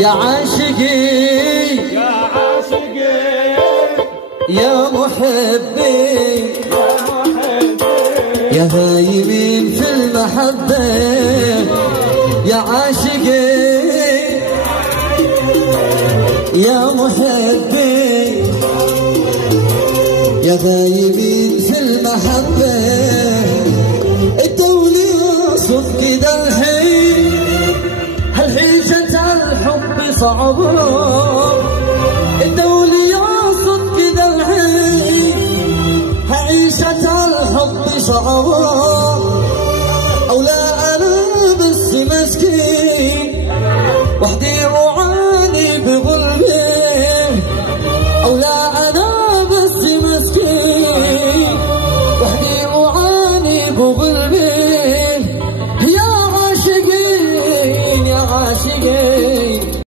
يا عاشقي يا عاشقي يا محبي يا هايمين في المحبة يا عاشقي يا محبي يا غايبين في المحبة الدولي يوصف كده الحين هل عيشة الحب صعبة الدولي يوصف كده الحين عيشة الحب صعبة